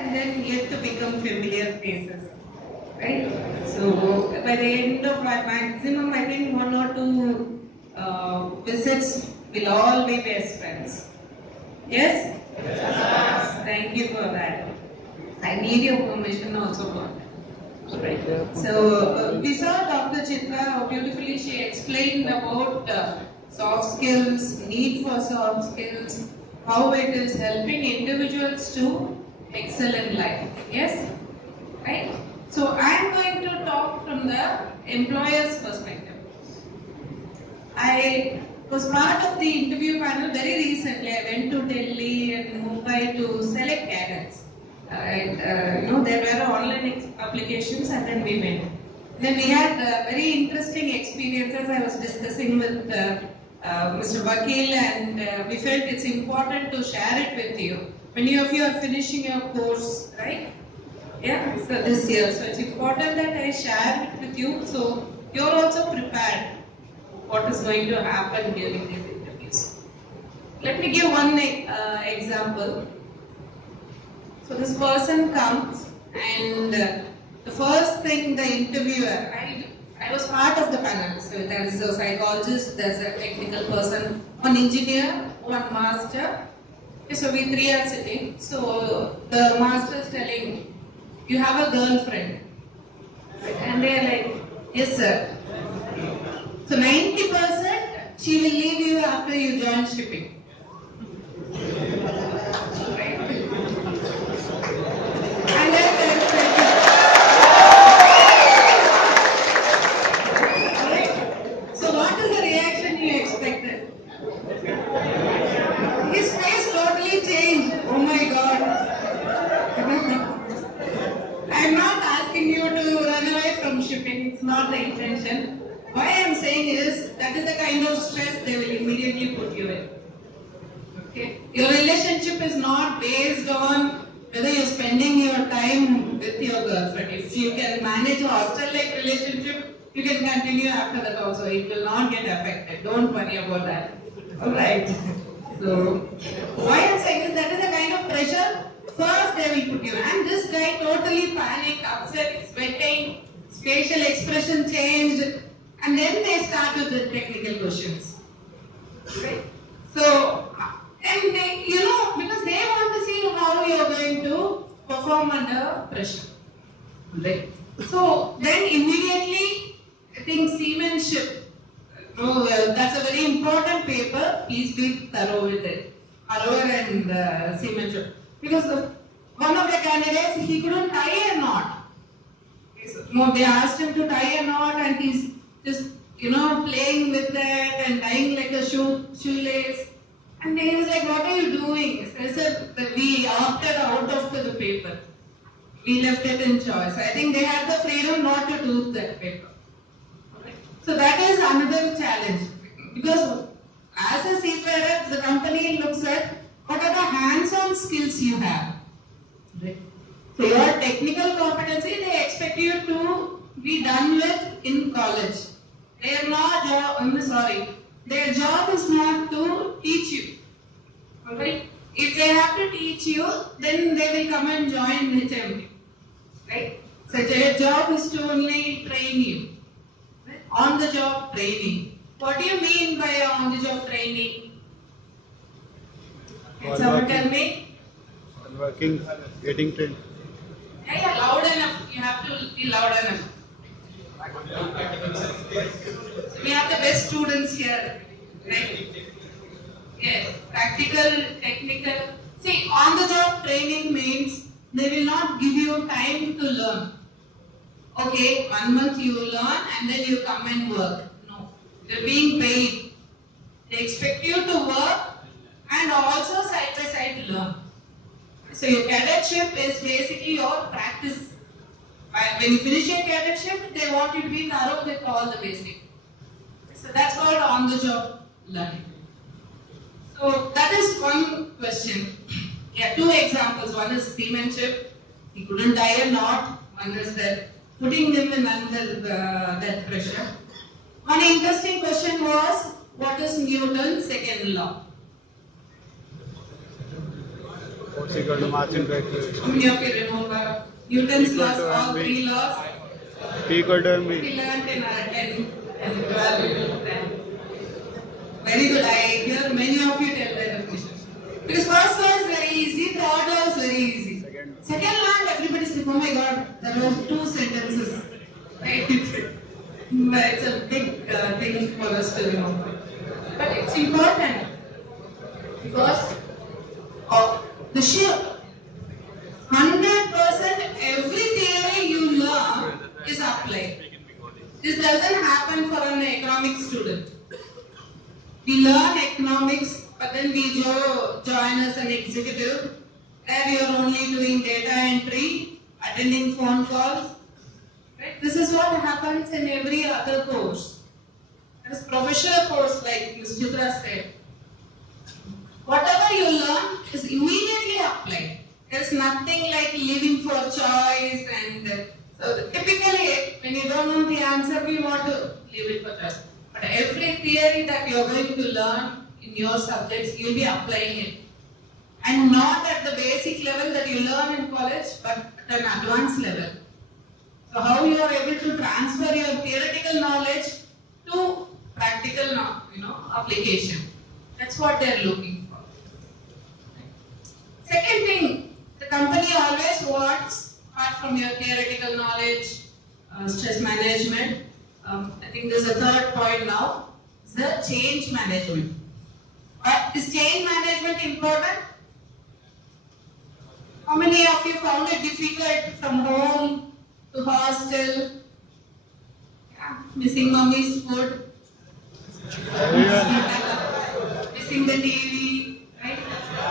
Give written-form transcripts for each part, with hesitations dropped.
and then yet to become familiar faces. Right? So by the end of my maximum, I think 1 or 2 visits will all be best friends. Yes? Yes. Thank you for that. I need your permission also for that. Right. So we saw Dr. Chitra, how beautifully she explained about soft skills, need for soft skills, how it is helping individuals to excel in life. Yes? Right? So I am going to talk from the employer's perspective. I was part of the interview panel very recently. I went to Delhi and Mumbai to select cadets. There were online applications and then we went. Then we had very interesting experiences. I was discussing with Mr. Vakil and we felt it's important to share it with you. Many of you are finishing your course, right? Yeah, so this year. So it's important that I share it with you so you're also prepared what is going to happen during these interviews. Let me give one example. So this person comes and the first thing the interviewer, I was part of the panel. So there is a psychologist, there's a technical person, one engineer, one master. Okay, so we three are sitting. So the master is telling, you have a girlfriend. And they are like, yes sir. So 90% she will leave you after you join shipping. Right? And then right? So what is the reaction you expected? His face totally changed. Oh my God. I am not asking you to run away from shipping. It's not the intention. Why I am saying is, that is the kind of stress they will immediately put you in. Okay? Your relationship is not based on whether you're spending your time with your girlfriend. If you can manage a hostel-like relationship, you can continue after that also. It will not get affected. Don't worry about that. Alright. So, why I'm saying is, that is the kind of pressure first they will put you. And this guy totally panicked, upset, sweating, facial expression changed. And then they start with the technical questions. Right? So, and they, because they want to see how you are going to perform under pressure. Right? So, then immediately, I think seamanship, that's a very important paper. Please be thorough with it. Harrower and seamanship. Because one of the candidates, he couldn't tie a knot. No, they asked him to tie a knot and he's just, playing with that and tying like a shoelace. And he was like, what are you doing? I said, we opted out of the paper. We left it in choice. I think they had the freedom not to do that paper. Okay. So that is another challenge. Because as a seafarer, the company looks at what are the hands-on skills you have. Right. So your technical competency, they expect you to be done with in college. They are not, their job is not to teach you. Alright? If they have to teach you, then they will come and join HIMT. Right? So their job is to only train you. Right? On the job training. What do you mean by on the job training? Can someone tell me? Working, getting trained. Yeah, loud enough. You have to be loud enough. So we have the best students here, right? Yes, practical, technical. See, on-the-job training means they will not give you time to learn. Okay, 1 month you learn and then you come and work. No, you're being paid. They expect you to work and also side by side learn. So your cadetship is basically your practice. When you finish your cadetship, they want you to be thorough with all the basics. So that's called on-the-job learning. So that is one question. Yeah, 2 examples. One is seamanship. He couldn't tie a knot. One is that putting them in under that pressure. One interesting question was, what is Newton's second law? Force equal to mass into How acceleration. many of you remember Newton's Equal laws, to all mv. three laws? P equal to We mv. learned in our 10 and 12 then. Very good. I hear many of you tell the definition. Because first law is very easy, third law is very easy. Second one, everybody's like, oh my god, there were two sentences. Right? It's a big thing for us to remember. But it's important because of the shift. 100% every theory you learn is applied. This doesn't happen for an economics student. We learn economics, but then we join as an executive. There you are only doing data entry, attending phone calls. Right? This is what happens in every other course. There is professional course like Ms. Chitra said. Whatever you learn is immediately applied. There is nothing like living for choice and so typically when you don't know the answer, we want to leave it for choice. But every theory that you are going to learn in your subjects, you will be applying it. And not at the basic level that you learn in college, but at an advanced level. So how you are able to transfer your theoretical knowledge to practical application. That's what they are looking for. Second thing, the company always wants, apart from your theoretical knowledge, stress management, I think there's a third point now, is the change management. But is change management important? How many of you found it difficult from home to hostel? Yeah, missing mommy's food. Missing the TV, right?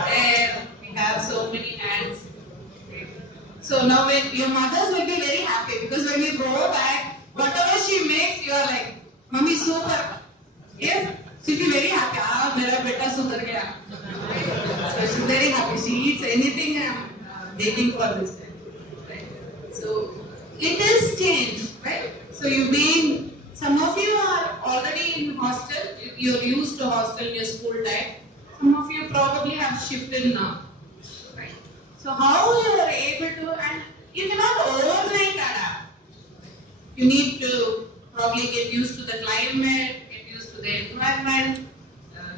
There we have so many hands. So now when your mothers will be very happy because when you go back, whatever she makes, you are like, Mommy super. Yes? She'll be very happy. Ah, mera beta sudhar gaya. So she's very happy. She eats anything I'm dating for this time. Right? So it is changed, right? So some of you are already in hostel. You're used to hostel in your school time. Some of you probably have shifted now. Right? So how you are able to, and you cannot overnight adapt. You need to probably get used to the climate, get used to the environment,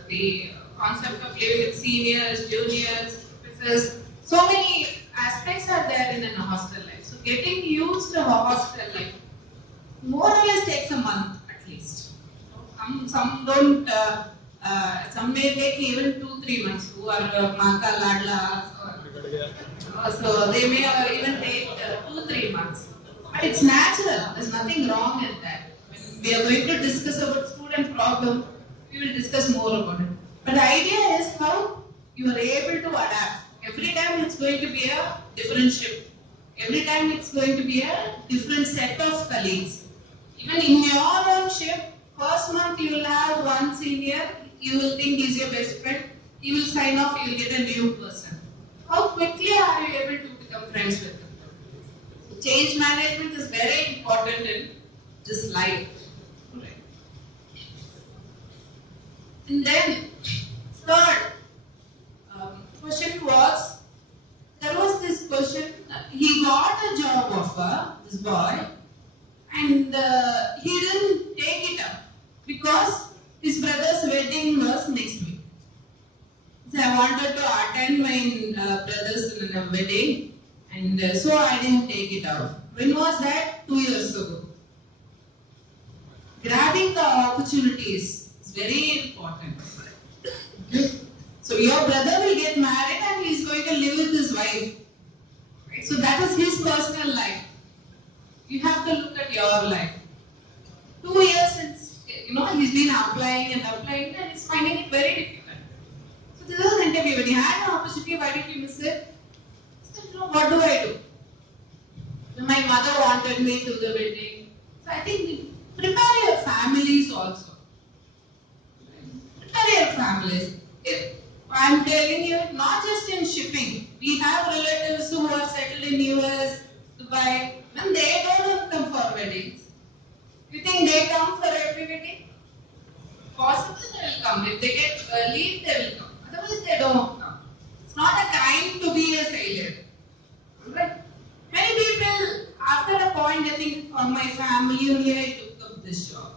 the concept of living with seniors, juniors, officers. So many aspects are there in a hostel life. So getting used to a hostel life more or less takes a month at least. Some don't. Some may take even 2-3 months. Who are Maka Ladla, so they may even take 2-3 months. But it's natural. There's nothing wrong in that. When we are going to discuss about student problem, we will discuss more about it. But the idea is how you are able to adapt. Every time it's going to be a different shift. Every time it's going to be a different set of colleagues. Even in your own shift, first month you will have one senior, you will think he's your best friend, he will sign off, you will get a new person. How quickly are you able to become friends with them? So change management is very important in this life. Right. And then, third question was, there was this question, he got a job offer, this boy, and he didn't take it up because his brother's wedding was next week. So I wanted to attend my brother's wedding, and so I didn't take it up. When was that? 2 years ago. Grabbing the opportunities is very important. So your brother will get married and he is going to live with his wife. Right? So that is his personal life. You have to look at your life. 2 years since, he's been applying and he's finding it very difficult. So this is an interview. When he had an opportunity, why did you miss it? He said, what do I do? My mother wanted me to the wedding. So I think prepare your families also. Prepare your families. I'm telling you, not just in shipping. We have relatives who are settled in US, Dubai, and they don't come for weddings. You think they come for every wedding? Possibly they will come. If they get leave, they will come. Otherwise, they don't come. It's not a crime to be from my family only I took up this job.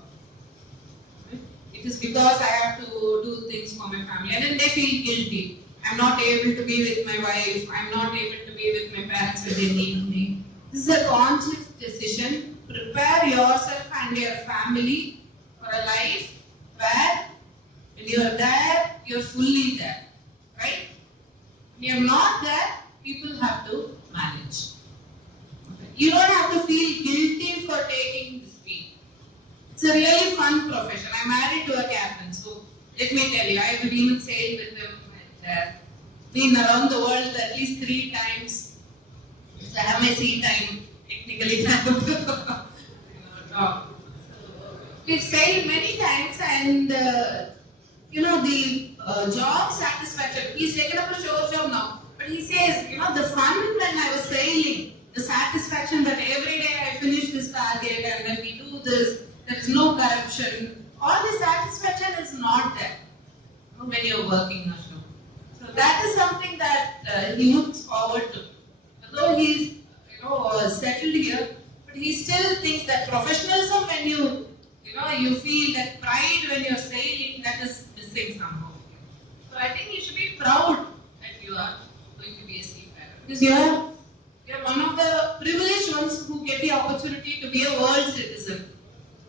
It is because I have to do things for my family. And then they feel guilty. I'm not able to be with my wife. I'm not able to be with my parents when they need me. This is a conscious decision. Prepare yourself and your family for a life where when you are there, you're fully there. Right? When you're not there, people have to manage. Okay. You don't have to feel guilty for taking this field. It's a really fun profession. I'm married to a captain, so let me tell you, I've even sailed with him and been around the world at least 3 times. So I have my sea time technically. We've sailed many times, and the job satisfaction. He's taken up a shore job now, but he says, the fun when I was sailing, the satisfaction that every day I finish this target and then we do this. There is no corruption. All the satisfaction is not there when you're working ashore. So that is something that he looks forward to. Although he's settled here, but he still thinks that professionalism, when you feel that pride when you're sailing, that is missing somehow. So I think you should be proud that you are going to be a seafarer, because you're one of the privileged ones who get the opportunity to be a world citizen.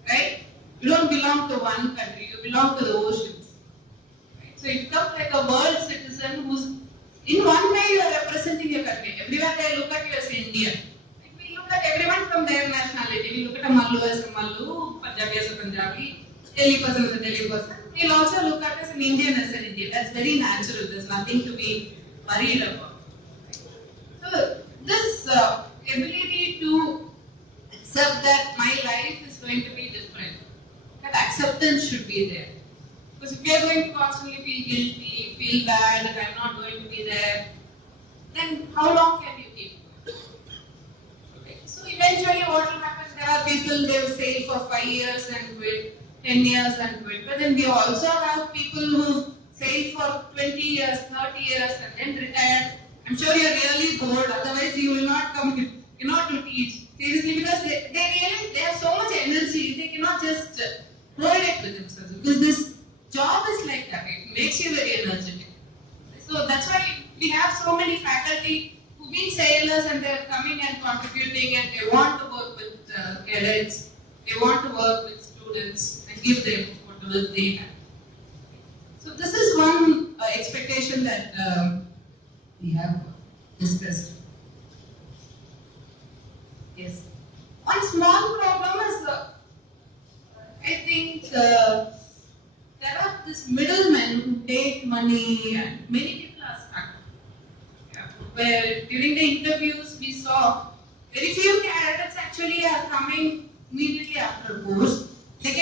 Right? You don't belong to one country, you belong to the oceans. Right? So you become like a world citizen who's, in one way, you are representing your country. Everywhere they look at you as Indian. Like we look at everyone from their nationality. We look at a Mallu as a Mallu, Punjabi as a Punjabi, Delhi person as a Delhi person. We'll also look at as an Indian as an Indian. That's very natural. There's nothing to be worried about. So this ability to accept that my life is going to be different. That acceptance should be there. Because if you are going to constantly feel guilty, feel bad that I'm not going to be there, then how long can you keep going? Okay. So eventually what will happen, there are people, they will sail for 5 years and quit, 10 years and quit. But then we also have people who sail for 20 years, 30 years and then retire. I'm sure you're really bored, otherwise you will not come to teach. Seriously, because they have so much energy, they cannot just hold it with themselves. Because this job is like that, it makes you very energetic. So that's why we have so many faculty who've been sailors and they're coming and contributing and they want to work with cadets, they want to work with students and give them whatever they have. So this is one expectation that we have discussed. Yes. One small problem is, I think, there are these middlemen who take money and many people are stuck. Yeah. Where during the interviews we saw very few candidates actually are coming immediately after a course. They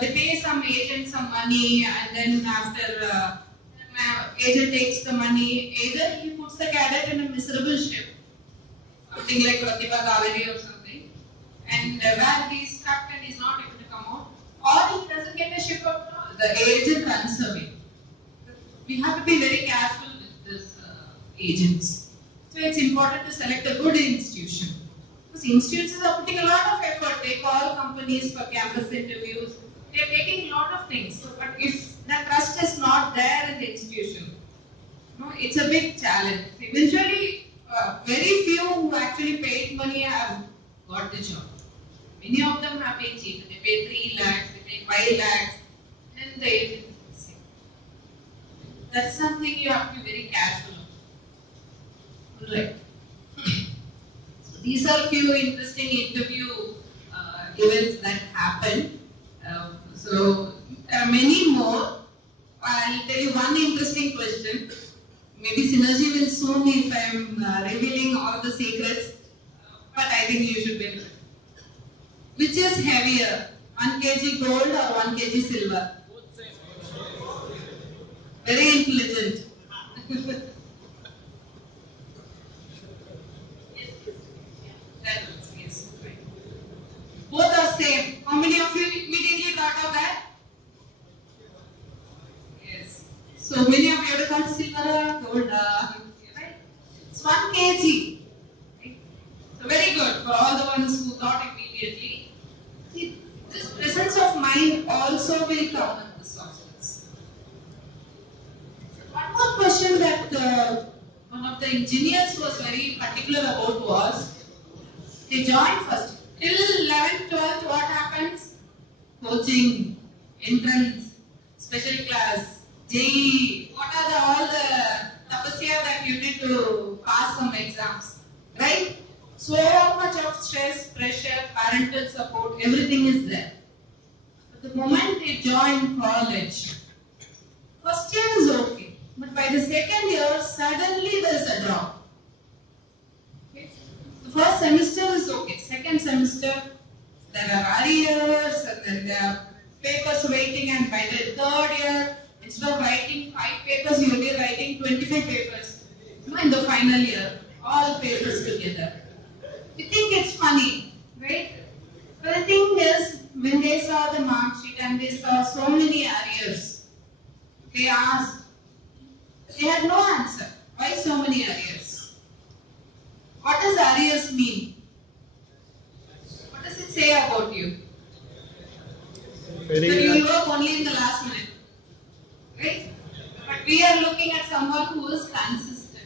pay some agent some money and then after agent takes the money, either he puts the cadet in a miserable ship, something like Pratibha Kaveri or something, and where he's stuck and he's not able to come out, or he doesn't get a ship at all. The agent runs away. We have to be very careful with this agents. So it's important to select a good institution. Because institutions are putting a lot of effort. They call companies for campus interviews. They are taking a lot of things. So, but if the trust is not there in the institution, it's a big challenge. Eventually, very few who actually paid money have got the job. Many of them have been cheated. They pay 3 lakhs, they pay 5 lakhs, and the agent is sick. That's something you have to be very careful of. Right. So these are few interesting interview events that happened. So there are many more. I'll tell you one interesting question. Maybe Synergy will sue me if I am revealing all the secrets, but I think you should benefit. Which is heavier, 1 kg gold or 1 kg silver? Very intelligent. Yes. Both are same. How many of you immediately thought of that? Yes. So many of you have thought silver, gold, right? It's 1 kg. Right? So very good for all the ones who thought immediately. engineers was very particular about was, they joined first. Till 11th, 12th, what happens? Coaching, entrance, special class, JEE. What are all the tapasya that you did to pass some exams? Right? So much of stress, pressure, parental support, everything is there. But the moment they join college, first year is okay. But by the second year, suddenly there is a drop. Okay? The first semester is okay. Second semester, there are arrears and then there are papers waiting, and by the third year, instead of writing 5 papers, you will be writing 25 papers. In the final year, all papers together. You think it's funny, right? But the thing is, when they saw the mark sheet and they saw so many arrears, they asked, they had no answer. Why so many arrears? What does arrears mean? What does it say about you? That you work only in the last minute, right? But we are looking at someone who is consistent,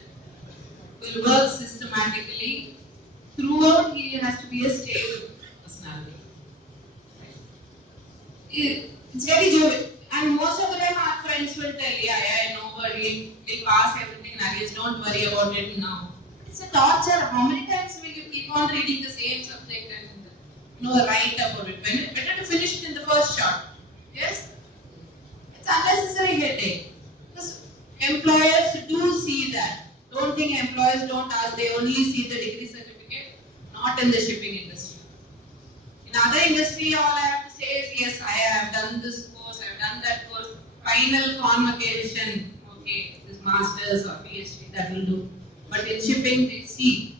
will work systematically. Throughout, he has to be a stable personality. It's very good. And most of the time, our friends will tell, yeah, no worry, we'll pass everything, Naresh, don't worry about it now. It's a torture. How many times will you keep on reading the same subject and write about it? Better to finish it in the first shot. Yes? It's unnecessary headache. Because employers do see that. Don't think employers don't ask, they only see the degree certificate, not in the shipping industry. In other industry, all I have to say is, yes, I have done this course, I have done that course, final convocation, okay, this master's or PhD, that will do. But in shipping, they see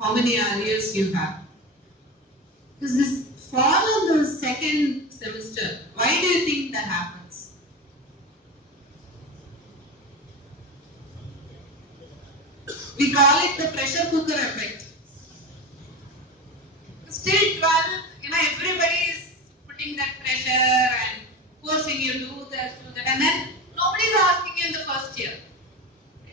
how many arrears you have. Because this fall in the second semester, why do you think that happens? We call it the pressure cooker effect. Still 12, everybody is putting that pressure and forcing you to do this, do that, and then nobody is asking you in the first year.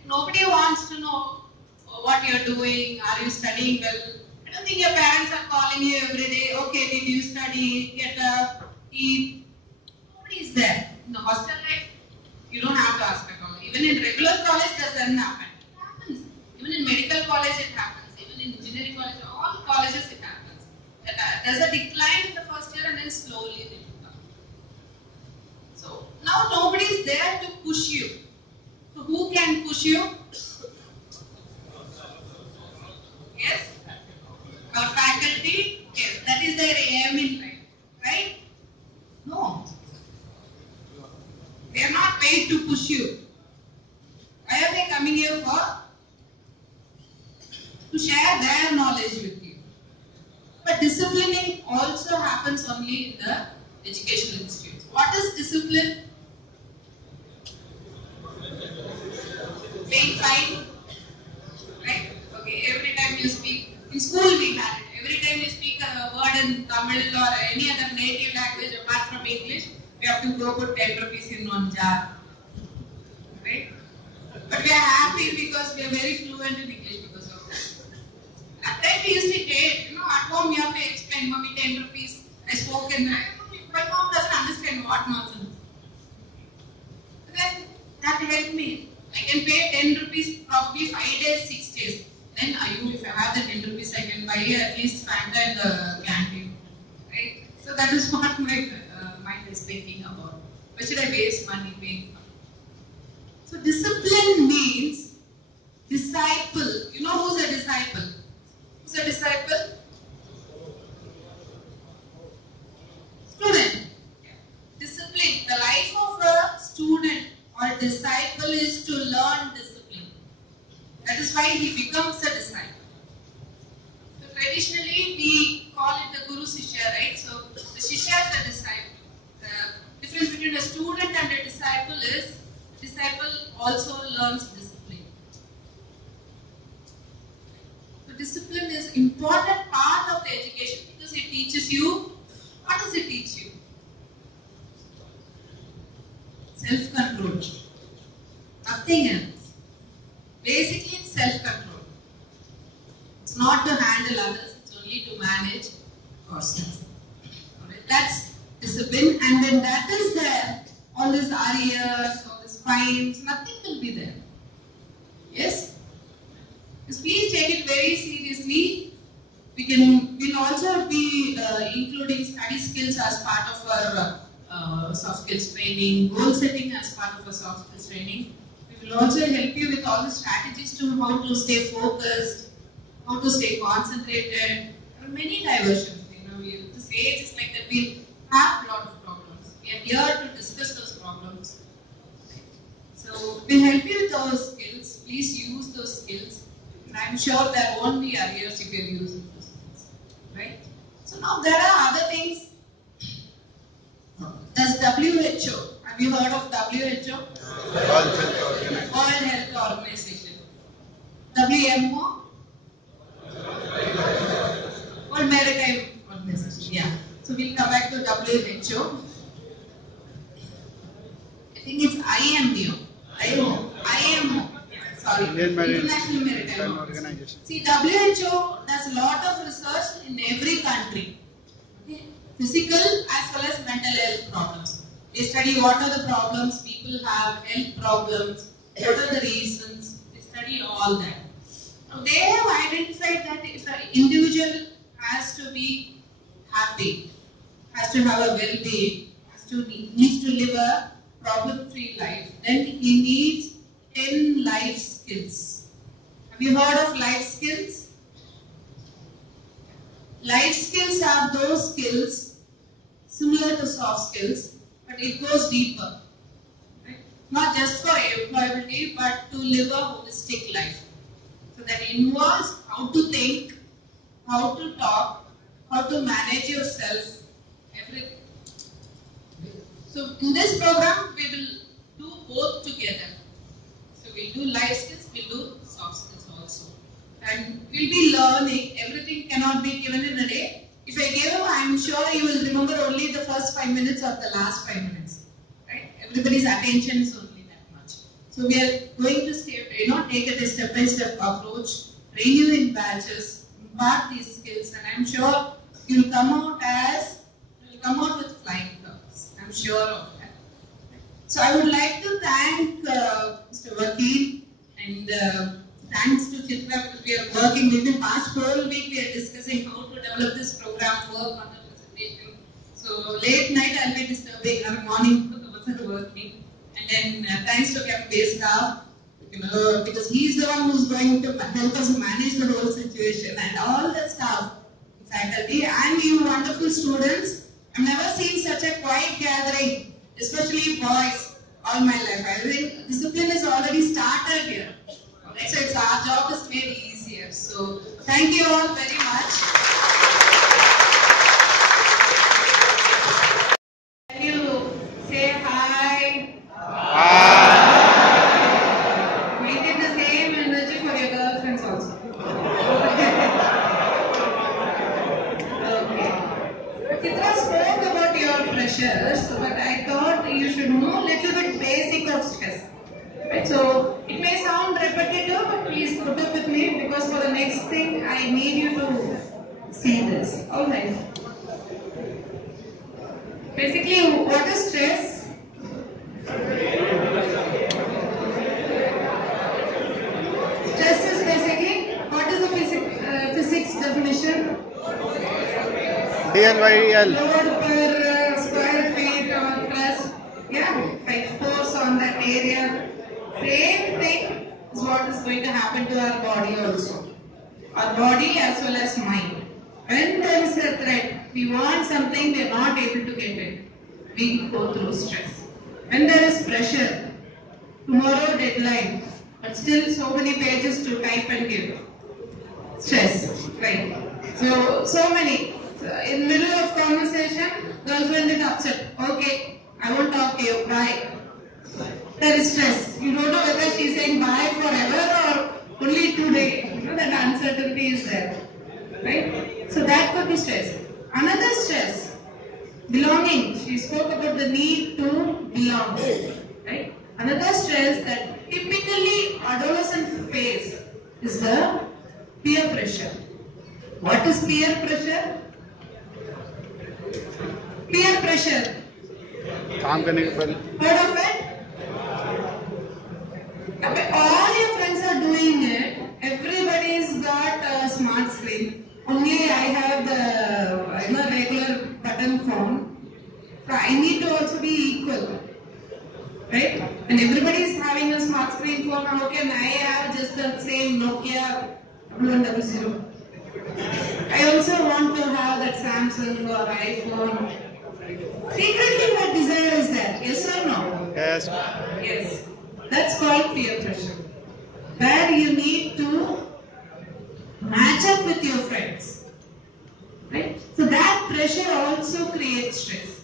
Nobody wants to know what you're doing, are you studying well. I don't think your parents are calling you every day, okay, did you study, get up, eat. Nobody is there. In the hostel life, you don't have to ask at all. Even in regular college, that doesn't happen. It happens. Even in medical college, it happens. Even in engineering college, all colleges, it happens. There's a decline in the first year and then slowly they pick up. So now nobody is there to push you. So who can push you? Yes? Our faculty? Yes. That is their aim in life. Right? No. They are not paid to push you. Why are they coming here for? To share their knowledge with you. But disciplining also happens only in the educational institutes. What is discipline? Paying fine? Right? Okay, every time you speak, in school we had it. Every time you speak a word in Tamil or any other native language apart from English, we have to go put 10 rupees in one jar. Right? But we are happy because we are very fluent in English because of that. At that we used to get, at home you have to explain, Mommy, 10 rupees, I spoke in, my mom doesn't understand what nonsense. Then that helped me. I can pay 10 rupees probably 5 days, 6 days. Then if I have the 10 rupees, I can buy at least Fanta in the canteen. Right? So that is what my mind is thinking about. Why should I waste money paying? So discipline means disciple. You know who's a disciple? Who's a disciple? Student. Discipline. The life of a student or a disciple is to learn discipline. That is why he becomes a disciple. So traditionally we call it the Guru Shishya, right? So the Shishya is the disciple. The difference between a student and a disciple is disciple also learns discipline. So discipline is important part of the education because it teaches you. What does it teach you? Self-control. Nothing else. Basically, it's self-control. It's not to handle others, it's only to manage ourselves. Alright, that's discipline, and when that is there, all these arrears, all these fines, nothing will be there. Yes? Just please take it very seriously. We'll also be including study skills as part of our soft skills training, goal setting as part of our soft skills training. We will also help you with all the strategies to how to stay focused, how to stay concentrated. There are many diversions. This age is like that. We have a lot of problems. We are here to discuss those problems. So we'll help you with those skills. Please use those skills. And I'm sure there won't be arrears if you're using those skills. Right? So now there are other things. There's WHO. Have you heard of WHO? World Health Organization. WMO? World Maritime Organization. Yeah. So we'll come back to WHO. I think it's IMO. Sorry. International Maritime Organization. See, WHO does a lot of research in every country. Okay? Physical as well as mental health problems. They study what are the problems people have, health problems, what are the reasons. They study all that. Now, they have identified that if an individual has to be happy, has to have a well-being, needs to live a problem-free life, then he needs 10 life skills. Have you heard of life skills? Life skills are those skills similar to soft skills, but it goes deeper. Right? Not just for employability, but to live a holistic life. So that involves how to think, how to talk, how to manage yourself, everything. So in this program, we will do both together. So we'll do life skills, we'll do soft skills also. And we'll be learning. Everything cannot be given in a day. If I give you, I'm sure you will remember only the first 5 minutes or the last 5 minutes. Right? Everybody's attention is only that much. So we are going to take a step-by-step approach, train you in batches, impart these skills, and I'm sure you'll come out with flying colors. I'm sure of that. So I would like to thank Mr. Vakil and thanks to Chitra because we are working within past whole week. We are discussing how to develop this program, work on the presentation. So late night I'll be disturbing, or morning because we're working. And then thanks to campus staff, because he's the one who's going to help us manage the whole situation, and all the staff, faculty, and you wonderful students. I've never seen such a quiet gathering, especially boys, all my life. I think discipline is already started here. Okay, so it's our job is made easier. So thank you all very much. Can you say hi? Maintain the same energy for your girlfriends also. Chitra spoke about your pressures, but I thought you should know a little bit basic of stress. Right? So it may sound repetitive, but please put up with me because for the next thing I need you to see this. Alright. Basically, what is stress? Stress is basically, what is the physics definition? DL/L. Load per square feet or plus, like force on that area. Same thing is what is going to happen to our body also. Our body as well as mind. When there is a threat, we want something, we are not able to get it. We go through stress. When there is pressure, tomorrow deadline, but still so many pages to type and give. Stress, right? So many. In the middle of conversation, girlfriend is upset. Okay, I won't talk to you. Bye. There is stress. You don't know whether she's saying bye forever or only today. That uncertainty is there. Right? So that could be stress. Another stress, belonging. She spoke about the need to belong. Right? Another stress that typically adolescents face is the Peer pressure. What is peer pressure? Peer pressure. काम करने के पहले Heard of it? All your friends are doing it. Everybody's got a smart screen. Only I have the regular button phone. So I need to also be equal, right? And everybody is having a smart screen phone. How can I have just the same Nokia 1100? I also want to have that Samsung or iPhone. Secretly, my desire is that. Yes or no? yes Yes. That's called peer pressure. Where you need to match up with your friends. Right? So that pressure also creates stress.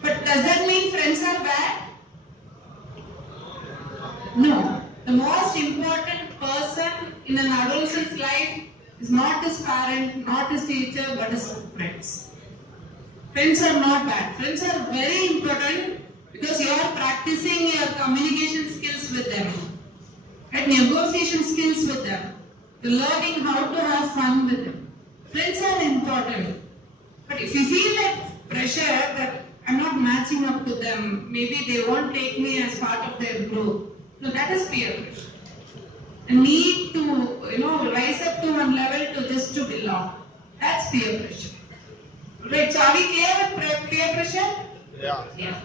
But does that mean friends are bad? No. The most important person in an adolescent's life is not his parent, not his teacher, but his friends. Friends are not bad. Friends are very important because you are practicing your communication skills with them, and negotiation skills with them. You're learning how to have fun with them. Friends are important. But if you feel like pressure that I'm not matching up to them, maybe they won't take me as part of their group. No, that is peer pressure. The need to, rise up to one level to just to belong. That's peer pressure. Right, so are we clear with peer pressure? Yeah.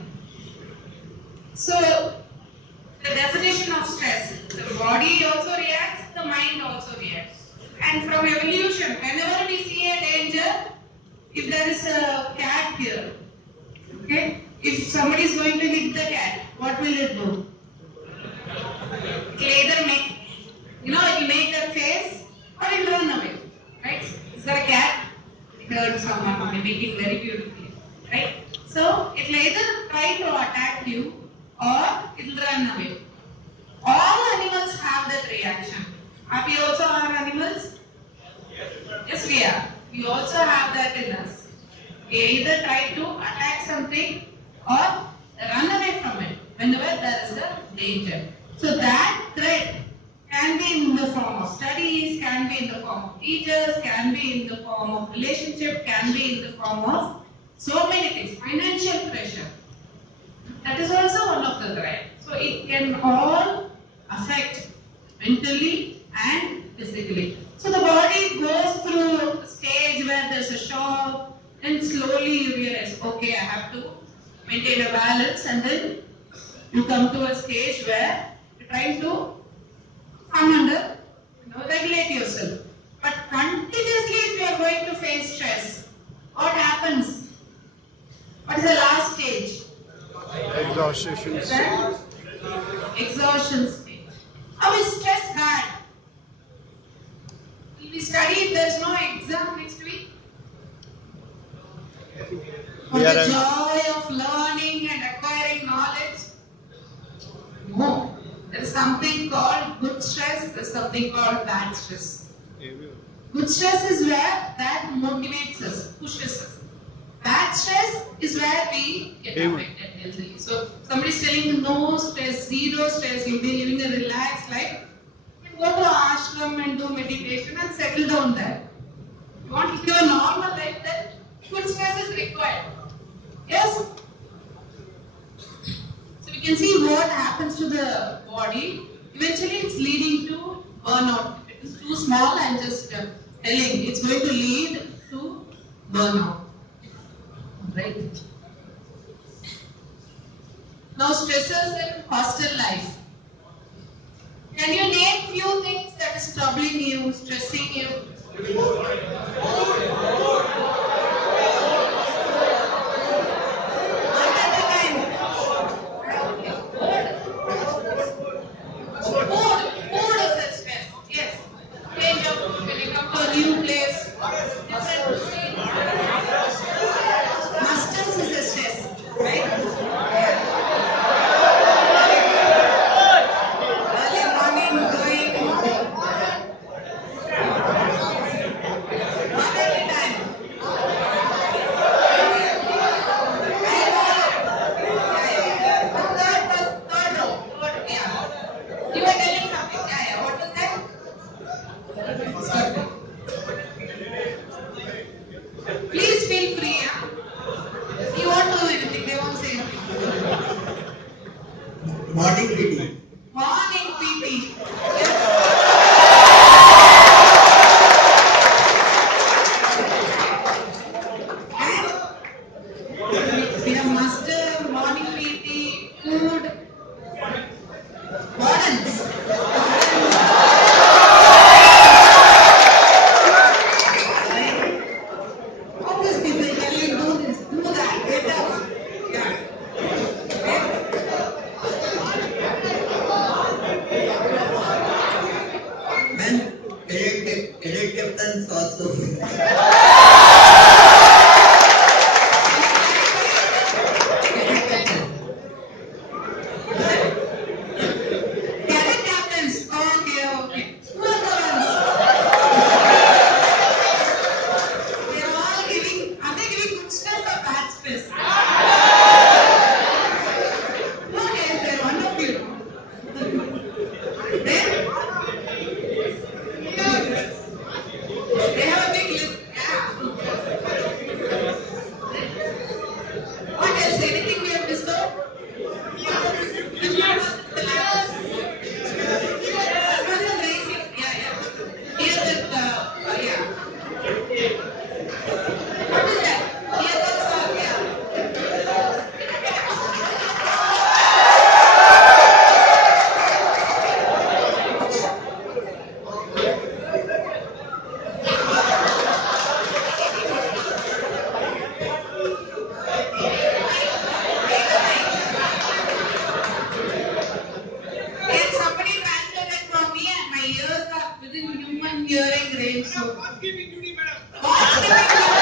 So, the definition of stress, the body also reacts, the mind also reacts. And from evolution, whenever we see a danger, if there is a cat here, okay, if somebody is going to hit the cat, what will it do? It will either make, it will make that face or it will run away, right? Is there a cat? It hurt someone mimicking very beautifully, right? So, it will either try to attack you or it will run away. All animals have that reaction. Are we also are animals? Yes, we are. We also have that in us. We either try to attack something or run away from it whenever there is a danger. So that threat can be in the form of studies, can be in the form of teachers, can be in the form of relationship, can be in the form of so many things. Financial pressure. That is also one of the threats. So it can all affect mentally and physically. So the body goes through a stage where there's a shock, and slowly you realize, okay, I have to maintain a balance, and then you come to a stage where you're trying to come under, regulate yourself. But continuously if you are going to face stress, what happens? What is the last stage? exhaustion Exhaustion stage. How is stress bad? Will we study if there is no exam next week? For the joy of learning and acquiring knowledge? No. There is something called good stress, there is something called bad stress. Good stress is where that motivates us, pushes us. Bad stress is where we get affected healthily. So somebody is telling no stress, zero stress, you'll be living a relaxed life. You can go to ashram and do meditation and settle down there. You want to live a normal life, then good stress is required. Yes? So we can see what happens to the body. Eventually it's leading to burnout. It is too small and just telling it's going to lead to burnout. Right? Now stressors in hostel life. Can you name few things that is troubling you, stressing you? One at a time. Food is a stress. Yes. Change of when you come to a new place, different cuisine. Masters is a stress, right? Early morning going one at a time. Third row. Yeah. You were telling something. Yeah. What was that? What's the food? Cadet captains. Okay, okay. Who are the ones? They're all giving. Are they giving good stress or bad stress? Okay, they're one of you. Then they have a big list. Yeah. What else? Anything we have missed out? Can somebody translate it from me? And my ears are within human hearing range. So. Housekeeping duty, madam. Housekeeping duty.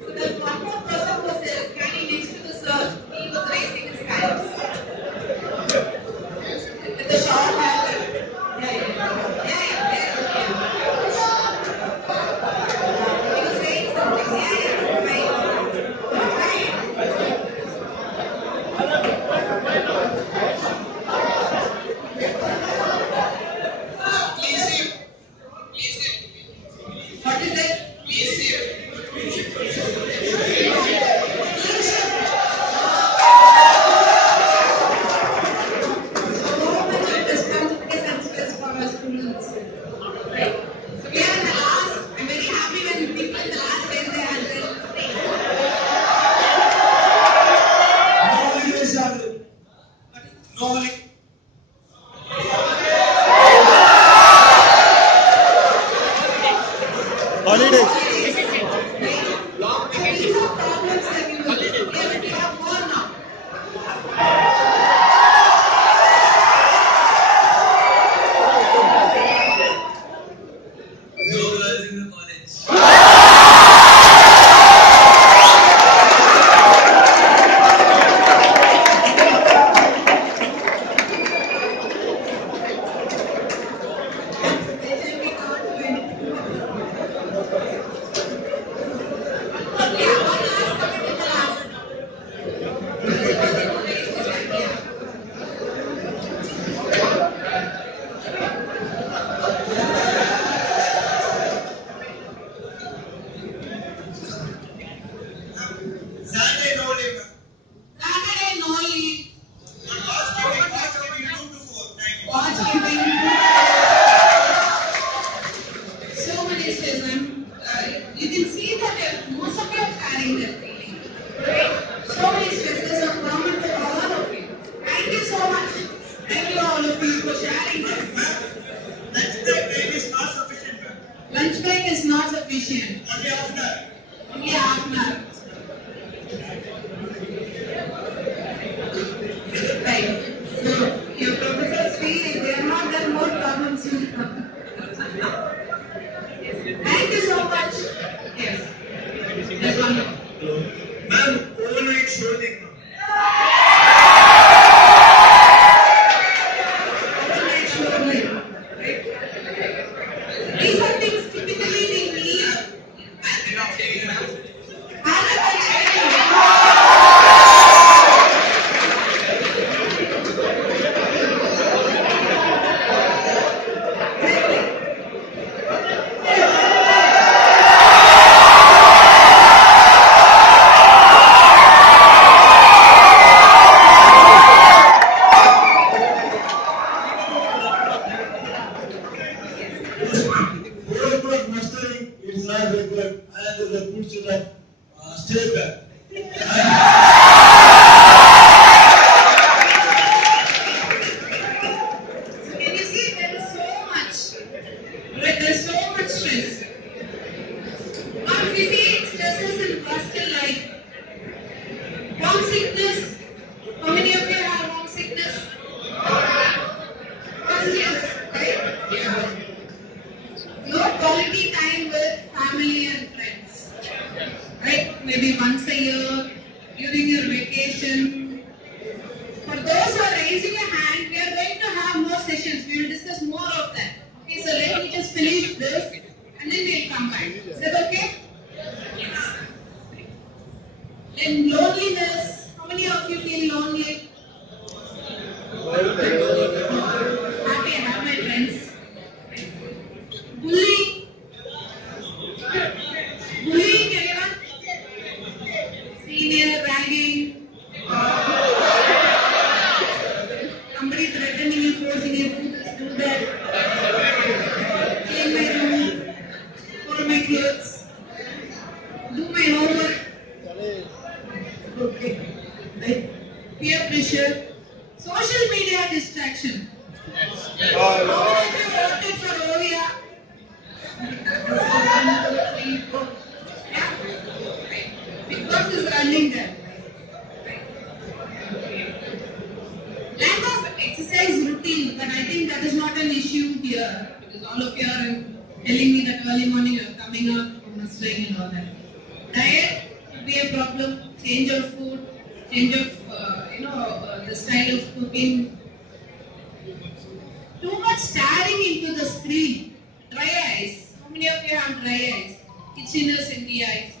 So there's one more person who was standing next to the sir. He was raising his hands. With the short hair. Yeah. He was saying something. Right. What is it? So much responsibilities and stress for our students. Right. So we are in the last. I'm very happy when people in the last raise their hands. No holiday. Holidays. So these are problems that we will. Yes, we have more now. No girls in the college. Saturday no leave. Saturday no leave. Housekeeping 2 to 4. Thank you. Housekeeping. So many stress. You can see that most of you are carrying that feeling. Right? So many stresses are common to all of you. Thank you so much. Thank you all of you for sharing this. Lunch break time is not sufficient, ma'am. Lunch break is not sufficient. Only half an hour. Only half an hour. Right. So your professors feel if they are not there, more problems will come. Thank you so much. Yes. That's wonderful. Ma'am, overnight shooting. Overnight shooting. Right? These are things typically we need. It's not very good. And the fruits of stay back. Can you see there is so much? Right, there is so much stress. Our physique stresses in personal life. Homesickness. How many of you have homesickness? Yes, right? maybe once a year, during your vacation. For those who are raising a hand, we are going to have more sessions. We will discuss more of that. Okay, so let me just finish this and then we'll come back. Is that okay? Yes. Then loneliness. How many of you feel lonely? Happy I have my friends. Bullying. Bullying, anyone? Senior, ragging. Somebody threatening you, forcing you to do that. Clean my room. Fold my clothes. Do my homework. Okay. Right. Peer pressure. Social media distraction. How many of you voted for Ovia? Yeah? Right. Because is running there. Lack of exercise routine, but I think that is not an issue here because all of you are telling me that early morning you are coming out from mustering and all that. Diet could be a problem. Change of food, change of the style of cooking. Too much staring into the screen. Dry eyes. How many of you have dry eyes? Itchiness in the eyes.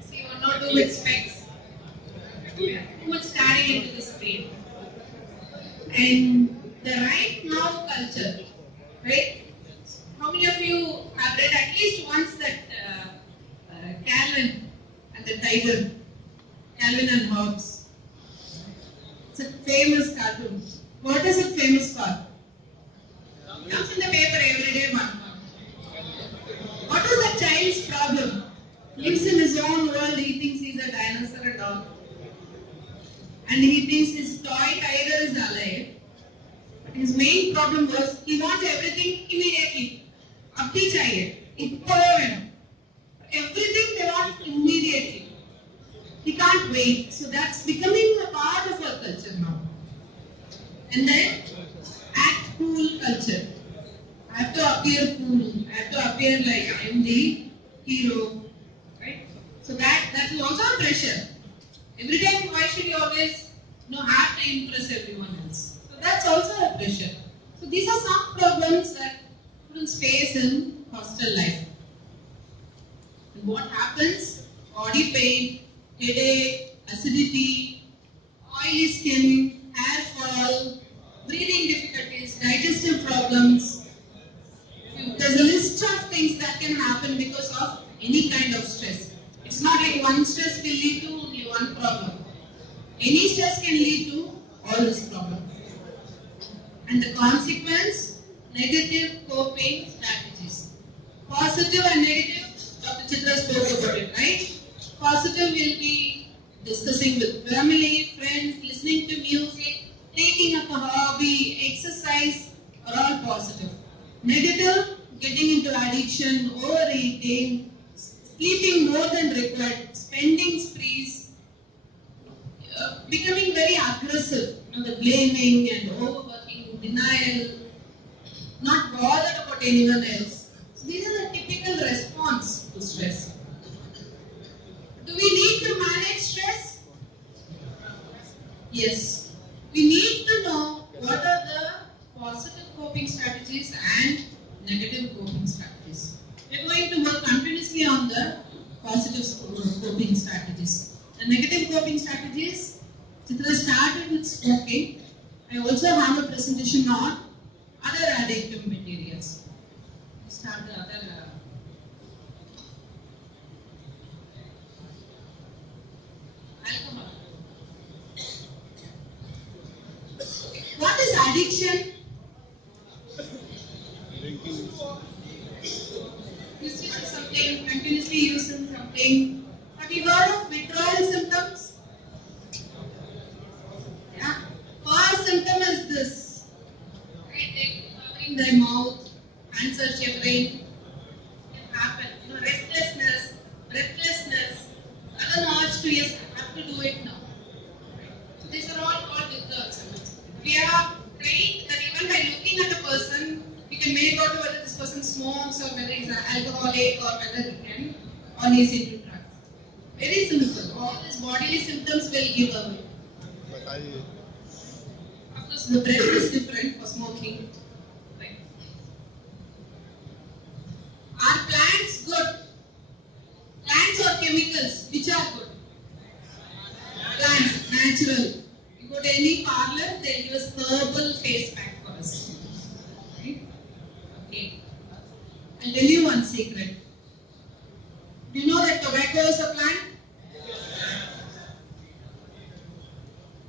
See one or two with specs. Too much staring into the screen. And the right now culture, right? How many of you have read at least once that Calvin and the Tiger, Calvin and Hobbes? It's a famous cartoon. What is it famous for? Comes in the paper every day, one. What is the child's problem? Lives in his own world, he thinks he's a dinosaur and all. And he thinks his toy tiger is alive. But his main problem was he wants everything immediately. Abhi chahiye. Everything they want immediately. He can't wait. So that's becoming a part of our culture now. And then act cool culture. I have to appear cool. I have to appear like I'm the hero. Right? So that is also a pressure. Every time, why should you always have to impress everyone else? So that's also a pressure. So these are some problems that students face in hostel life. And what happens? Body pain, headache, acidity, oily skin, hair fall, breathing difficulties, digestive problems. There's a list of things that can happen because of any kind of stress. It's not like one stress will lead to only one problem. Any stress can lead to all this problem. And the consequence, negative coping strategies. Positive and negative, Dr. Chitra spoke about it, right? Positive will be discussing with family, friends, listening to music, taking up a hobby, exercise are all positive. Negative, getting into addiction, overeating, sleeping more than required, spending sprees, becoming very aggressive, the blaming and overworking, denial, not bothered about anyone else. So these are the typical response to stress. Do we need to manage stress? Yes. We need to know what are the positive coping strategies and negative coping strategies. We are going to work continuously on the positive coping strategies. The negative coping strategies, Chitra started with smoking. I also have a presentation on other addictive materials. Start the other. Alcohol. What is addiction? Using something, continuously using something. Have you heard of withdrawal symptoms? Yeah. First symptom is this. Right? Covering their mouth, hands are shivering. It can happen. Restlessness, breathlessness, sudden urge to yes, I have to do it now. So these are all called withdrawal symptoms. We are trained that even by looking at a person, we can make out whether person smokes or whether he's an alcoholic or whether he is into drugs. Very simple. All these bodily symptoms will give away. But Of course, the breath is different for smoking. Right. Are plants good? Plants or chemicals? Which are good? Plants, natural. You go to any parlor, they'll give us herbal face pack for us. Right? Okay. I'll tell you one secret. Do you know that tobacco is a plant?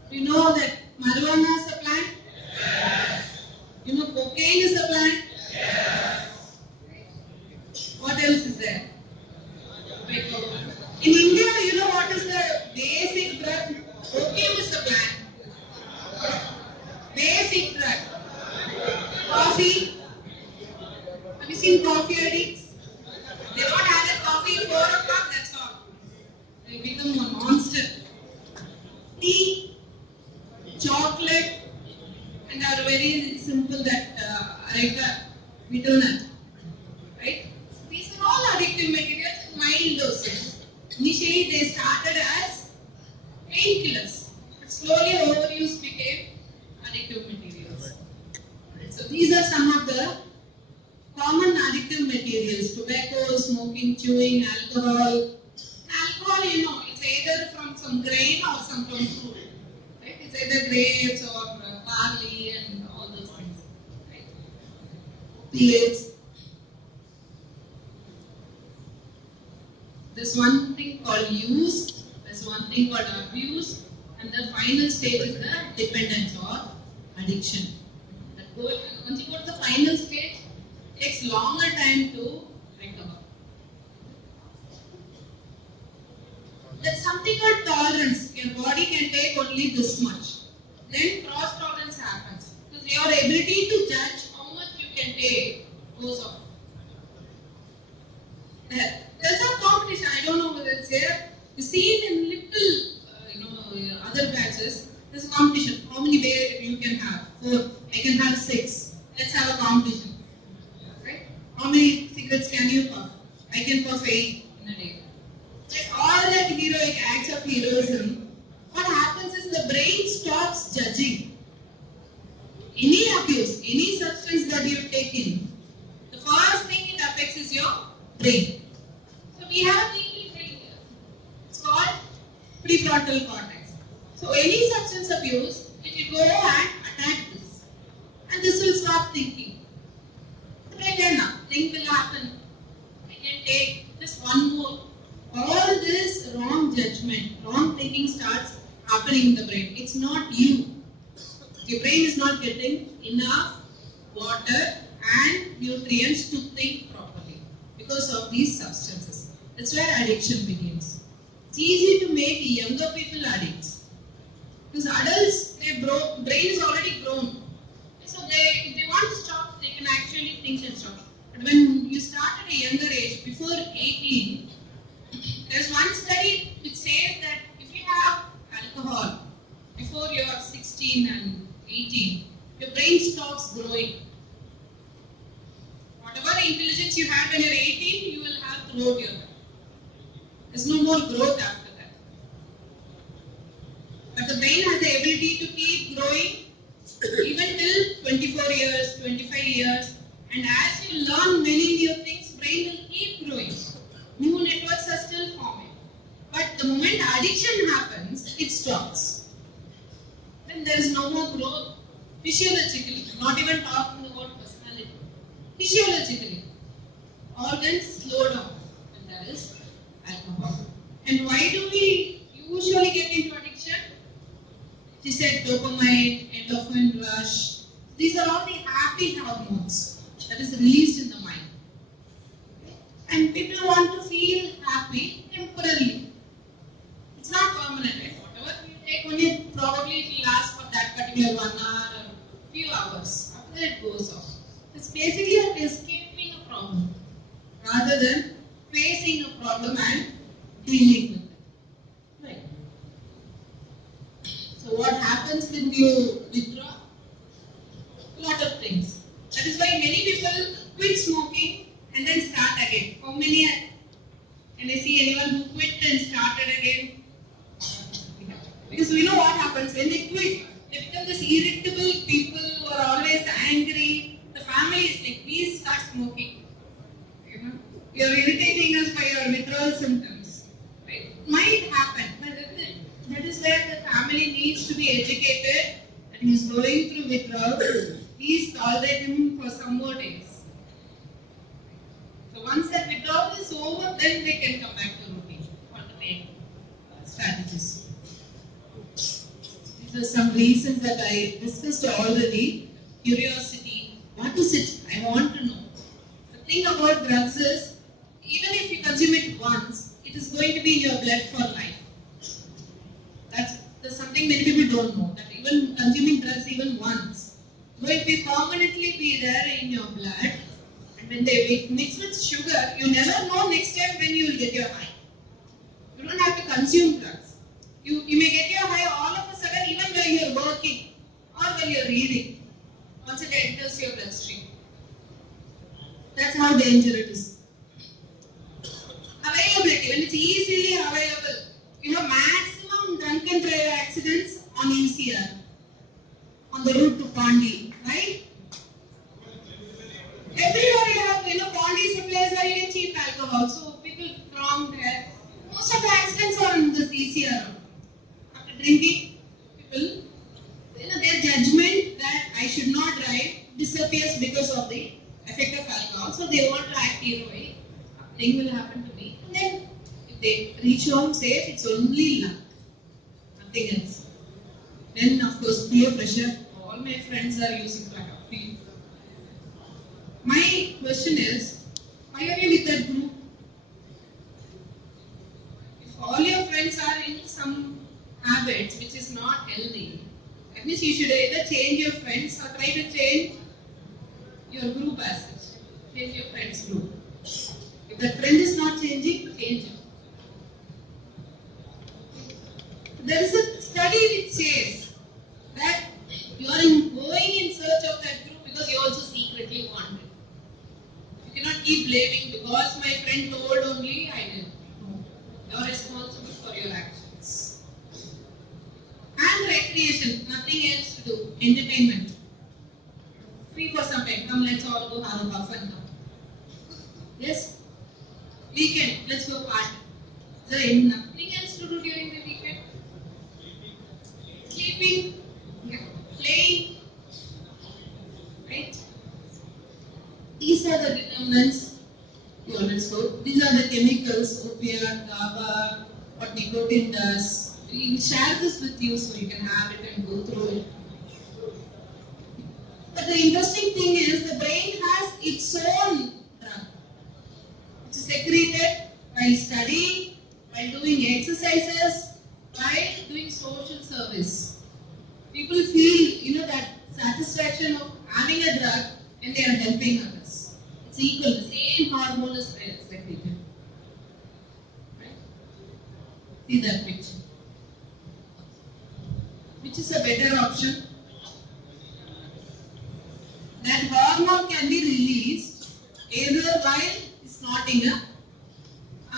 Do you know that marijuana is a plant? You know cocaine is a plant? What else is there? Tobacco. In India, you know what is the basic drug? Opium is a plant. Basic drug. Coffee. Have you seen coffee addicts? They don't have a coffee 4 o'clock, that's all. They become a monster. Tea, chocolate, and are very simple that areca, betel nut. Right? These are all addictive materials in mild doses. Initially they started as painkillers, but slowly overuse became addictive materials. Right? So these are some of the common addictive materials: tobacco, smoking, chewing, alcohol. Alcohol, you know, it's either from some grain or some from fruit. Right? It's either grapes or barley and all those things. Right? Opiates. There's one thing called use, there's one thing called abuse, and the final stage is the dependence or addiction. Once you go to the final stage, it takes longer time to recover. There's something called tolerance. Your body can take only this much. Then cross tolerance happens. Because your ability to judge how much you can take goes off. There's a competition. I don't know whether it's there. You see it in little, other batches. There's a competition. How many beer you can have? 4. I can have 6. Let's have a competition. Right? How many cigarettes can you puff? I can puff 8 in a day. Like all that heroic acts of heroism, what happens is the brain stops judging. Any abuse, any substance that you've taken, the first thing it affects is your brain. So we have a thinking brain here. It's called prefrontal cortex. So any substance abuse, it will go and attack this. And this will stop thinking. Thing will happen. I can take just one more. All this wrong judgment, wrong thinking starts happening in the brain. It's not you. Your brain is not getting enough water and nutrients to think properly because of these substances. That's where addiction begins. It's easy to make younger people addicts. Because adults, their brain is already grown. So if they want to stop, they can actually think and stop. But when you start at a younger age, before 18, there's one study which says that if you have alcohol before you're 16 and 18, your brain stops growing. Whatever intelligence you had when you're 18, you will have throughout your life. There's no more growth after that. But the brain has the ability to keep growing even till 24 years, 25 years. And as you learn many new things, brain will keep growing. New networks are still forming. But the moment addiction happens, it stops. Then there is no more growth. Physiologically, not even talking about personality. Physiologically, organs slow down. And that is alcohol. And why do we usually get into addiction? She said dopamine, endorphin rush. These are all the happy hormones that is released in the mind. And people want to feel happy temporarily. It's not permanent. Right? Whatever you take, only probably it will last for that particular 1 hour or few hours. After that it goes off. It's basically like escaping a problem rather than facing a problem and dealing with it. Right. So what happens when you withdraw? A lot of things. That is why many people quit smoking and then start again. How many? Can I see anyone who quit and started like, please start smoking. You know, you're irritating us by your withdrawal symptoms. Right? Might happen, but that is where the family needs to be educated. And he's going through withdrawal. Please tolerate him for some more days. So once that withdrawal is over, then they can come back to routine. Alternate strategies. These are some reasons that I discussed already. Curiosity. What is it? I want to know. The thing about drugs is, even if you consume it once, it is going to be in your blood for life. That's something many people don't know. That even consuming drugs even once, going to be permanently be there in your blood. And when they mix with sugar, you never know next time when you will get your high. You don't have to consume drugs. You may get your high all of a sudden, even while you are working or while you are reading. Once it enters your bloodstream. That's how dangerous it is. Availability, when it's easily available. You know, maximum drunken driver accidents on ECR, on the route to Pandi, right? Everywhere you have, you know, Pandi is a place where you get cheap alcohol, so people throng there. Most of the accidents are on this ECR. After drinking, people, you know, their judgment that I should not drive disappears because of the effect of alcohol. So they want to act heroic. Nothing will happen to me. And then if they reach home safe, it's only luck. Nothing else. Then of course peer pressure. All my friends are using coffee. My question is, why are you with that group? If all your friends are in some habits which is not healthy, that means you should either change your friends or try to change your group as such. Change your friends group. If the friend is not changing, change it. There is a study which says that you are going in search of that group because you also secretly want it. You cannot keep blaming because my friend told only I did. No. You are responsible for your actions. And recreation, nothing else to do. Entertainment. Free for some time. Come, let's all go have a puff and come. Yes? Weekend, let's go party. Is there nothing else to do during the weekend? Sleeping, playing, right? These are the determinants. These are the chemicals, opiate, GABA, what nicotine does. We will share this with you so you can have it and go through it. But the interesting thing is the brain has its own drug. It's secreted while studying, while doing exercises, while doing social service. People feel, that satisfaction of having a drug when they are helping others. It's equal, the same hormone is secreted. Right? See that picture. Which is a better option? That hormone can be released either while snorting.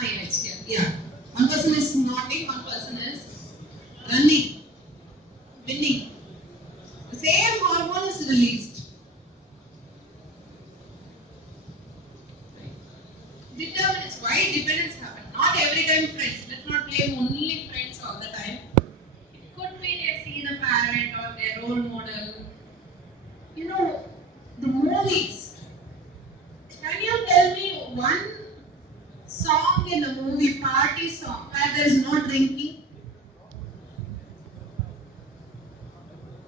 It's here. Yeah. One person is snorting, one person is running, winning. The same hormone is released. Determinants. Why dependence happen? Not every time friends. Let's not blame only friends all the time. It could be they see the parent or their role model. The movies. Can you tell me one song in a movie, party song, where there is no drinking?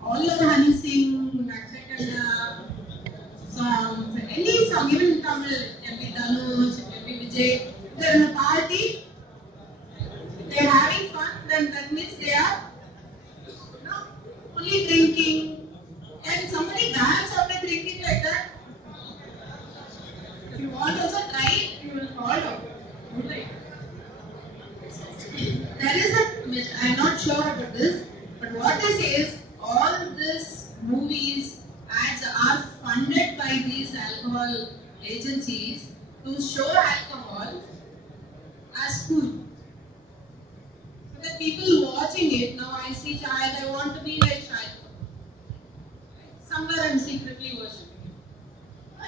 All your Honey Singh, Nakshakana songs, any song, even Tamil, MP Dhanush, MP Vijay, they are in a party, they are having fun, then that means they are only drinking. Can somebody dance after drinking like that? If you want also try it, you will fall out. Right. There is a myth, I am not sure about this, but what they say is all these movies, ads are funded by these alcohol agencies to show alcohol as cool. So that people watching it, now I see child, I want to be like child. Somewhere I am secretly worshipping.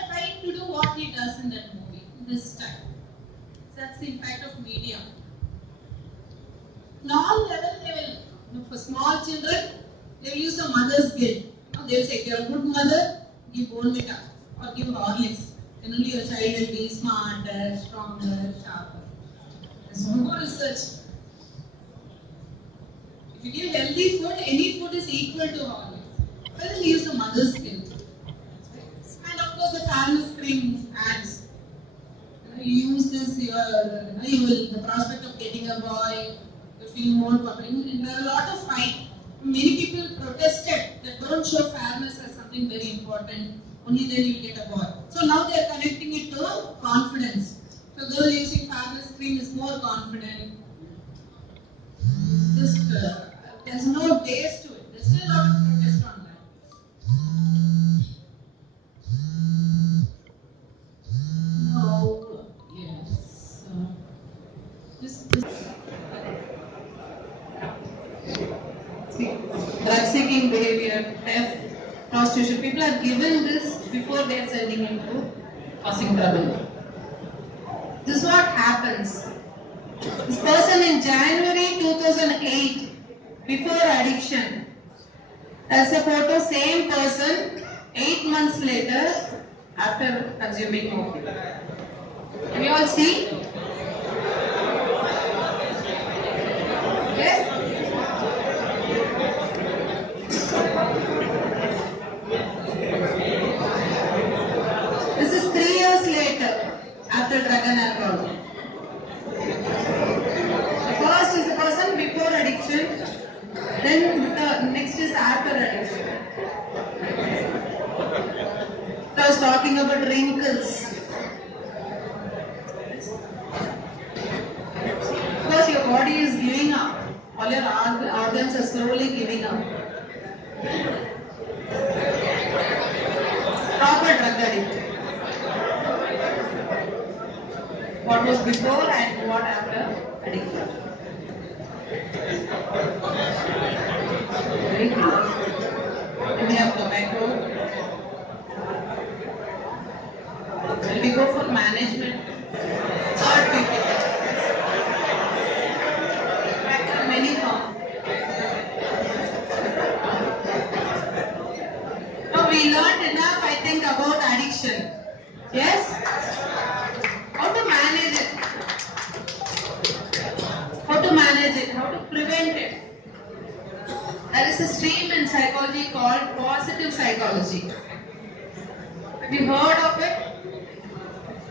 are trying to do what he does in that movie, this time. That's the impact of media. Non-level, they will, for small children, they will use the mother's guilt. They will say, if you are a good mother, give Bonvita or give Horlicks. Then only your child will be smarter, stronger, sharper. There's no more research. If you give healthy food, any food is equal to Horlicks. Well, then use the mother's guilt. And of course, the fairness cream ads. You use this, you will, the prospect of getting a boy, you feel more confident. And there are a lot of fight. Many people protested that don't show fairness as something very important. Only then you get a boy. So now they are connecting it to confidence. So girl using fairness cream is more confident. Just there's no base to it. There's still a lot of protest on that. No, yes. Drug seeking behavior, theft, prostitution. People are given this before they are sending into causing trouble. This is what happens. This person in January 2008, before addiction, there's a photo, same person, 8 months later, after consuming opium. Can you all see? Yes? This is 3 years later, after drug and alcohol. The first is the person before addiction, then the next is after addiction. So I was talking about wrinkles. Because your body is giving up. All your organs are slowly giving up. Proper drug addict. What was before and what after addiction. Very good. Then we have tobacco. Then we go for management. Third people. Tobacco in many forms. So we learned enough, I think, about addiction. Yes? How to manage it? How to manage it? How to prevent it? There is a stream in psychology called positive psychology. Have you heard of it?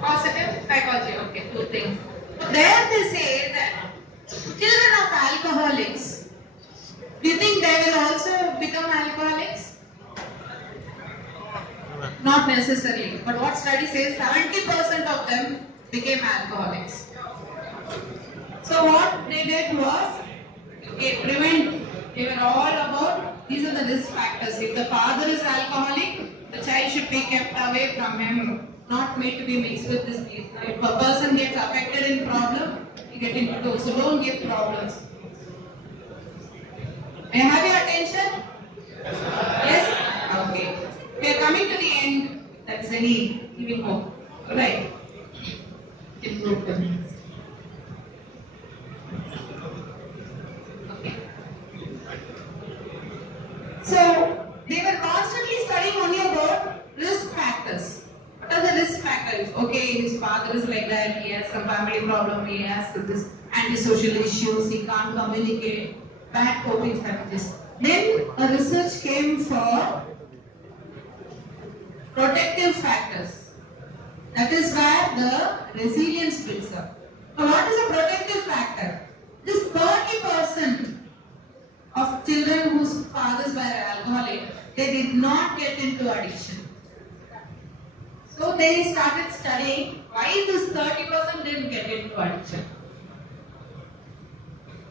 Positive psychology. Okay, two things. So there they say that children of alcoholics, do you think they will also become alcoholics? Not necessarily. But what study says 70% of them became alcoholics. So what they did was, prevent. They were all about, these are the risk factors. If the father is alcoholic, the child should be kept away from him, not made to be mixed with this place. If a person gets affected in problem, you get into those. So don't give problems. May I have your attention? Yes? Okay. We are coming to the end. That's the need. Giving hope. Alright. Improve them. Okay. So, they were constantly studying only about risk factors. What are the risk factors? Okay, his father is like that, he has some family problem, he has this antisocial issues, he can't communicate, bad coping strategies. Then a research came for protective factors. That is where the resilience builds up. So what is a protective factor? This 30% of children whose fathers were alcoholic, they did not get into addiction. So they started studying why this 30% didn't get into addiction.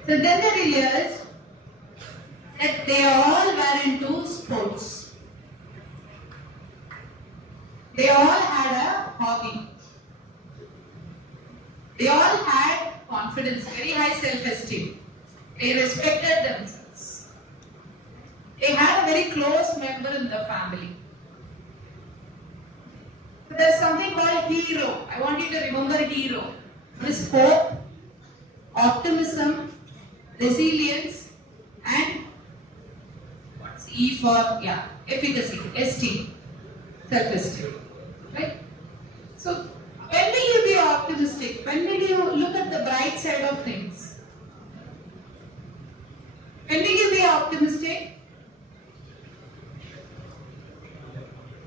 So then they realized that they all were into sports. They all had a hobby. They all had confidence, very high self-esteem. They respected themselves. They had a very close member in the family. That There's something called hero. I want you to remember hero. It is hope, optimism, resilience, and what's E for? Yeah, efficacy, ST, self-esteem. Right? So, when will you be optimistic? When will you look at the bright side of things? When will you be optimistic?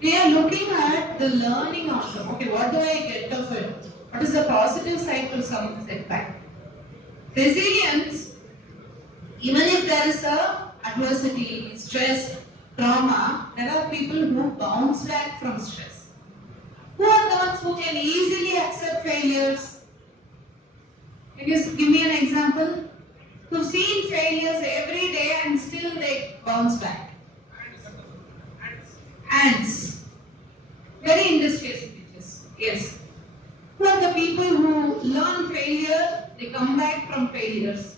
We are looking at the learning also. Okay, what do I get of it? What is the positive side to some setback? Resilience, even if there is a adversity, stress, trauma, there are people who bounce back from stress. Who are the ones who can easily accept failures? Can you give me an example? Who've seen failures every day and still they bounce back. Ants. Very industrious creatures. Yes. Who are the people who learn failure, they come back from failures.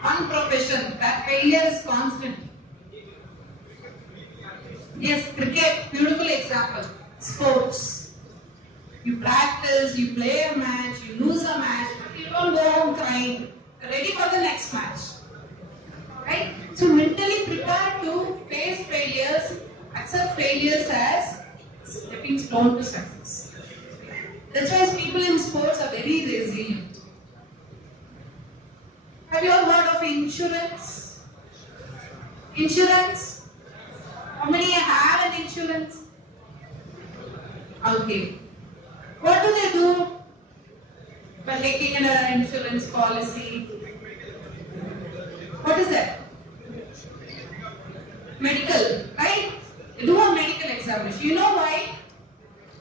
One profession, that failure is constant. Yes, cricket, beautiful example. Sports. You practice, you play a match, you lose a match, but you don't go home crying. You're ready for the next match. Right? So mentally prepare to face failures, accept failures as stepping stone to success. That's why people in sports are very resilient. Have you all heard of insurance? Insurance? How many have an insurance? Okay. What do they do by taking an insurance policy? What is that? Medical, right? You do a medical examination. You know why?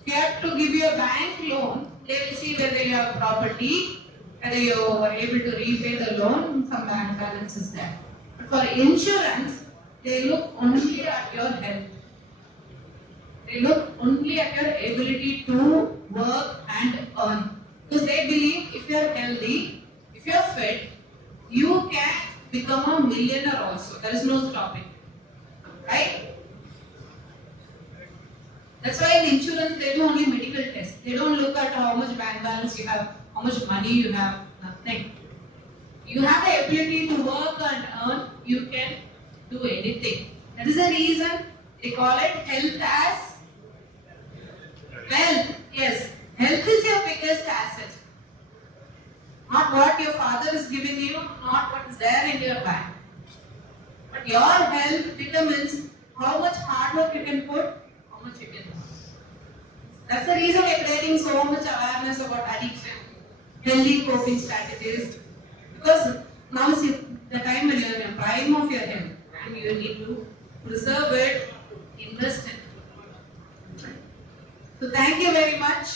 You have to give you a bank loan. They will see whether you have property, whether you are able to repay the loan, some bank balance is there. But for insurance, they look only at your health. They look only at your ability to work and earn. Because they believe if you are healthy, if you are fit, you can become a millionaire also. There is no stopping. Right? That's why in insurance they do only medical tests. They don't look at how much bank balance you have, how much money you have, nothing. You have the ability to work and earn, you can do anything. That is the reason they call it health as wealth. Yes, health is your biggest asset. Not what your father is giving you, not what is there in your bank. But your health determines how much hard work you can put, how much you can do. That's the reason we are creating so much awareness about addiction, healthy coping strategies. Because now is the time when you are in the prime of your health and you need to preserve it, invest in it. So thank you very much.